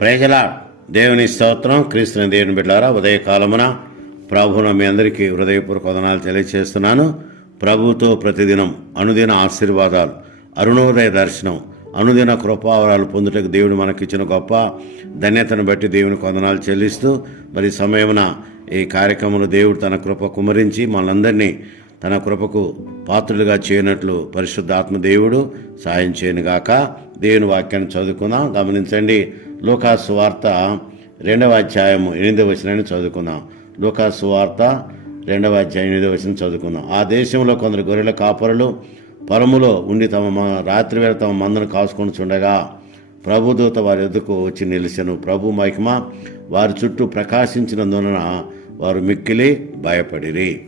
ప్రజల దేవుని స్తోత్రం క్రీస్తుని దేవుని బిడ్డారా ఉదయకాలమున ప్రభున మీ అందరికీ హృదయపూర్వక వదనాలు తెలియజేస్తున్నాను ప్రభుతో ప్రతిదినం అనుదిన ఆశీర్వాదాలు అరుణోదయ దర్శనం అనుదిన కృపావరాలు పొందుటకు దేవుడు మనకిచ్చిన గొప్ప ధన్యతను బట్టి దేవుని వందనాలు చెల్లిస్తూ మరి సమయమున ఈ కార్యక్రమంలో దేవుడు తన కృప కుమరించి మనందరినీ తన కృపకు పాత్రులుగా చేయనట్లు పరిశుద్ధాత్మ దేవుడు సాయం చేయనుగాక దేవుని వాక్యాన్ని చదువుకుందాం. గమనించండి లోకాసు వార్త రెండవ అధ్యాయం ఎనిమిదవ వచనాన్ని చదువుకుందాం. లోకాసు వార్త రెండవ అధ్యాయం ఎనిమిదవ వచనం చదువుకుందాం. ఆ దేశంలో కొందరు గొర్రెల కాపరులు పరములో ఉండి తమ రాత్రివేళ రాత్రి వేళ తమ మందను కాసుకొని చుండగా ప్రభుదూత వారి ఎదుకు వచ్చి నిలిచెను. ప్రభు మహిమ వారి చుట్టూ ప్రకాశించినందున వారు మిక్కిలి భయపడిరి.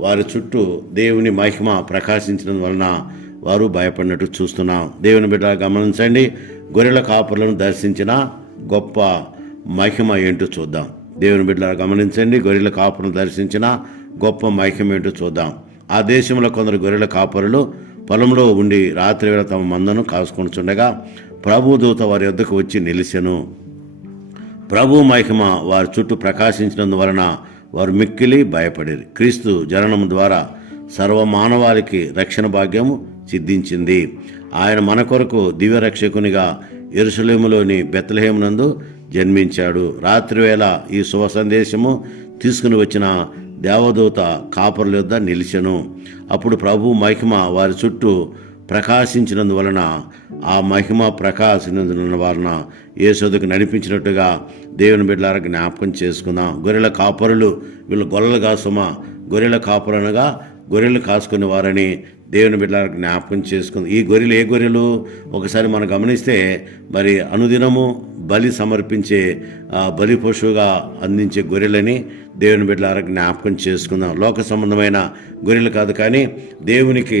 వారి చుట్టూ దేవుని మహిమ ప్రకాశించడం వలన వారు భయపడినట్టు చూస్తున్నాం. దేవుని బిడ్డ గమనించండి. గొర్రెల కాపులను దర్శించిన గొప్ప మహిమ ఏంటో చూద్దాం. దేవుని బిడ్డ గమనించండి. గొర్రెల కాపులను దర్శించిన గొప్ప మహిమ ఏంటో చూద్దాం. ఆ దేశంలో కొందరు గొర్రెల కాపరులు పొలంలో ఉండి రాత్రి వేళ తమ మందను కాసుకొని చుండగా ప్రభుదూత వారి యొద్దకు వచ్చి నిలిచెను. ప్రభు మహిమ వారి చుట్టూ ప్రకాశించినందువలన వారు మిక్కిలి భయపడిరి. క్రీస్తు జననం ద్వారా సర్వమానవాళికి రక్షణ భాగ్యము సిద్ధించింది. ఆయన మన కొరకు దివ్యరక్షకునిగా ఎరుసలేములోని బెత్తలహేమునందు జన్మించాడు. రాత్రివేళ ఈ శుభ సందేశము తీసుకుని వచ్చిన దేవదూత కాపర్ల యొద్ద నిలిచెను. అప్పుడు ప్రభు మహిమ వారి చుట్టూ ప్రకాశించినందువలన ఆ మహిమ ప్రకాశినందున వలన యేసోదుకు నడిపించినట్టుగా దేవుని బిడ్డలారా జ్ఞాపకం చేసుకుందాం. గొర్రెల కాపరులు వీళ్ళు గొర్రెలు కాసుమ గొర్రెల కాపురనగా గొర్రెలు కాసుకునే వారని దేవుని బిడ్డలారా జ్ఞాపకం చేసుకుంది. ఈ గొర్రెలు ఏ గొర్రెలు? ఒకసారి మనం గమనిస్తే మరి అనుదినము బలి సమర్పించే బలి పశువుగా అందించే గొర్రెలని దేవుని బిడ్డలారా జ్ఞాపకం చేసుకుందాం. లోక సంబంధమైన గొర్రెలు కాదు కానీ దేవునికి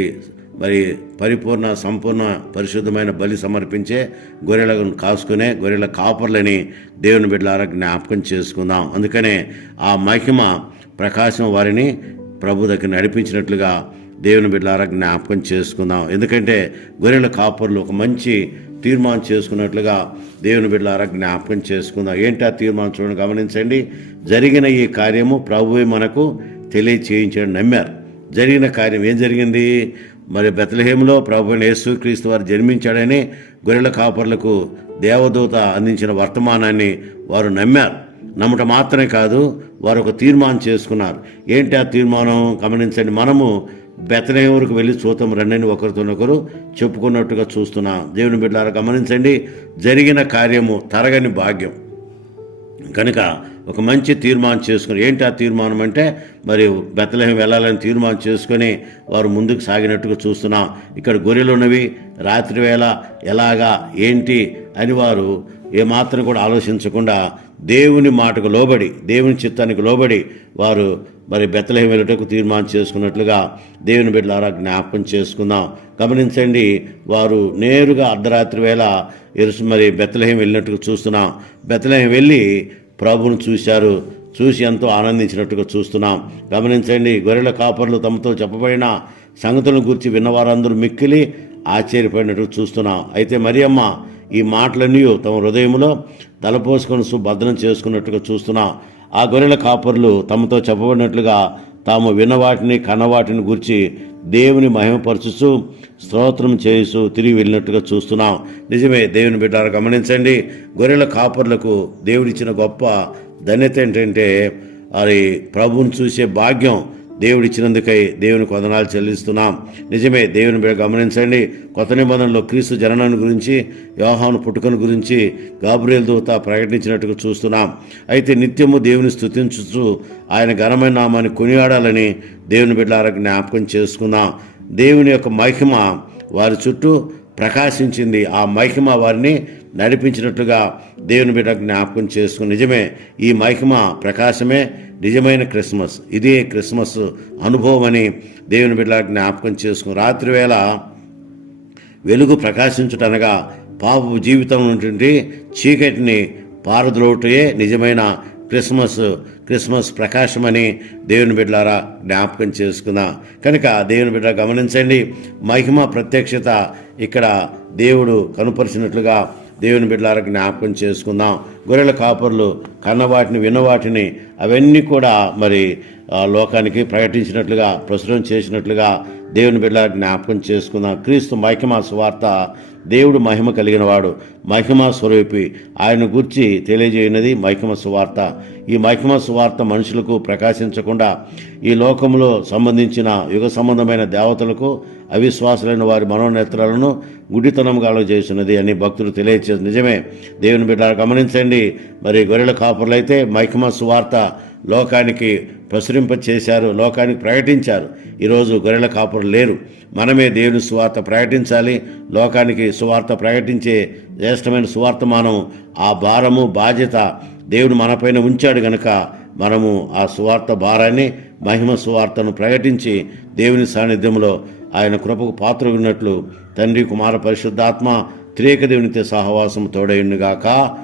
మరి పరిపూర్ణ సంపూర్ణ పరిశుద్ధమైన బలి సమర్పించే గొర్రెలను కాసుకునే గొర్రెల కాపర్లని దేవుని బిడ్డలారా జ్ఞాపకం చేసుకుందాం. అందుకనే ఆ మహిమ ప్రకాశం వారిని ప్రభు దగ్గర నడిపించినట్లుగా దేవుని బిడ్డలారా జ్ఞాపకం చేసుకుందాం. ఎందుకంటే గొర్రెల కాపర్లు ఒక మంచి తీర్మానం చేసుకున్నట్లుగా దేవుని బిడ్డలారా జ్ఞాపకం చేసుకుందాం. ఏంటి ఆ తీర్మానం చూడండి గమనించండి. జరిగిన ఈ కార్యము ప్రభువే మనకు తెలియచేయించడం నమ్మారు. జరిగిన కార్యం ఏం జరిగింది? మరి బెతలహేములో ప్రభు యేసుక్రీస్తు వారు జన్మించాడని గొర్రెల కాపర్లకు దేవదూత అందించిన వర్తమానాన్ని వారు నమ్మారు. నమ్మటం మాత్రమే కాదు వారు ఒక తీర్మానం చేసుకున్నారు. ఏంటి ఆ తీర్మానం? గమనించండి మనము బెతలహేములకు వెళ్ళి చూద్దాం రండని ఒకరితోనొకరు చెప్పుకున్నట్టుగా చూస్తున్నాం. దేవుని బిడ్డలారా గమనించండి జరిగిన కార్యము తరగని భాగ్యం. కనుక ఒక మంచి తీర్మానం చేసుకుని ఏంటి ఆ తీర్మానం అంటే మరి బెత్తలహం వెళ్ళాలని తీర్మానం చేసుకొని వారు ముందుకు సాగినట్టుగా చూస్తున్నాం. ఇక్కడ గొర్రెలు ఉన్నవి రాత్రి వేళ ఎలాగా ఏంటి అని వారు ఏమాత్రం కూడా ఆలోచించకుండా దేవుని మాటకు లోబడి దేవుని చిత్తానికి లోబడి వారు మరి బెత్తలహం వెళ్ళటకు తీర్మానం చేసుకున్నట్లుగా దేవుని బిడ్డలారా జ్ఞాపకం చేసుకుందాం. గమనించండి వారు నేరుగా అర్ధరాత్రి వేళ ఎరుసు మరి బెత్తలహం వెళ్ళినట్టుగా చూస్తున్నాం. బెత్తలహం వెళ్ళి ప్రభువును చూశారు. చూసి ఎంతో ఆనందించినట్టుగా చూస్తున్నాం. గమనించండి గొర్రెల కాపర్లు తమతో చెప్పబడిన సంగతులను గురించి విన్నవారందరూ మిక్కిలి ఆశ్చర్యపోయినట్టు చూస్తున్నాం. అయితే మరియమ్మ ఈ మాటలన్నీ తమ హృదయంలో తలపోసుకొని సుభద్రం చేసుకున్నట్టుగా చూస్తున్నాం. ఆ గొర్రెల కాపర్లు తమతో చెప్పబడినట్లుగా తాము విన్నవాటిని కన్నవాటిని గురించి దేవుని మహిమపరచుచు స్తోత్రం చేస్తూ తిరిగి వెళ్ళినట్టుగా చూస్తున్నాం. నిజమే దేవుని బిడ్డారు గమనించండి. గొర్రెల కాపర్లకు దేవుడిచ్చిన గొప్ప ధన్యత ఏంటంటే అది ప్రభువుని చూసే భాగ్యం దేవుడిచ్చినందుకై దేవునికి వందనాలు చెల్లిస్తున్నాం. నిజమే దేవుని బిడ్డ గమనించండి. కొత్త నిబంధనలో క్రీస్తు జననాన్ని గురించి యోహాను పుట్టుకను గురించి గాబ్రియల్ దూత ప్రకటించినట్టుగా చూస్తున్నాం. అయితే నిత్యము దేవుని స్థుతించుచు ఆయన ఘనమైన నామాన్ని కొనియాడాలని దేవుని బిడ్డలారా జ్ఞాపకం చేసుకుందాం దేవుని యొక్క మహిమ వారి చుట్టూ ప్రకాశించింది. ఆ మహిమ వారిని నడిపించినట్లుగా దేవుని బిడ్డ జ్ఞాపకం చేసుకుని నిజమే ఈ మహిమ ప్రకాశమే నిజమైన క్రిస్మస్. ఇదే క్రిస్మస్ అనుభవం అని దేవుని బిడ్డ జ్ఞాపకం చేసుకుని రాత్రివేళ వెలుగు ప్రకాశించుటనగా పాపపు జీవితం నుండి చీకటిని పారద్రోటే నిజమైన క్రిస్మస్ క్రిస్మస్ ప్రకాశమని దేవుని బిడ్డలారా జ్ఞాపకం చేసుకున్నా కనుక దేవుని బిడ్డ గమనించండి మహిమ ప్రత్యక్షత ఇక్కడ దేవుడు కనుపరిచినట్లుగా దేవుని బిడ్డలారా జ్ఞాపకం చేసుకుందాం. గొర్రెల కాపర్లు కన్నవాటిని విన్నవాటిని అవన్నీ కూడా మరి లోకానికి ప్రకటించినట్లుగా ప్రచురం చేసినట్లుగా దేవుని బిడ్డ జ్ఞాపకం చేసుకుందాం. క్రీస్తు మహిమా సువార్త దేవుడు మహిమ కలిగిన వాడు మహిమా స్వరూపి. ఆయన గురించి తెలియజేయనది మహిమ సువార్త. ఈ మహిమ సువార్త మనుషులకు ప్రకాశించకుండా ఈ లోకంలో సంబంధించిన యుగ సంబంధమైన దేవతలకు అవిశ్వాసులైన వారి మనోనేత్రాలను గుడితనంగా చేసినది అని భక్తులు తెలియచేసి నిజమే. దేవుని బిడ్డ గమనించండి. మరి గొర్రెల కాపుర్లైతే మైకమ సువార్త లోకానికి ప్రచురింప చేశారు లోకానికి ప్రకటించారు. ఈరోజు గొర్రెల కాపురు లేరు. మనమే దేవుని సువార్త ప్రకటించాలి. లోకానికి సువార్త ప్రకటించే శ్రేష్టమైన సువార్త మనం ఆ భారము బాధ్యత దేవుడు మనపైన ఉంచాడు గనక మనము ఆ సువార్త భారాన్ని మహిమ సువార్తను ప్రకటించి దేవుని సాన్నిధ్యంలో ఆయన కృపకు పాత్ర ఉన్నట్లు తండ్రి కుమార పరిశుద్ధాత్మ త్రేక దేవునితో సహవాసం తోడైండుగాక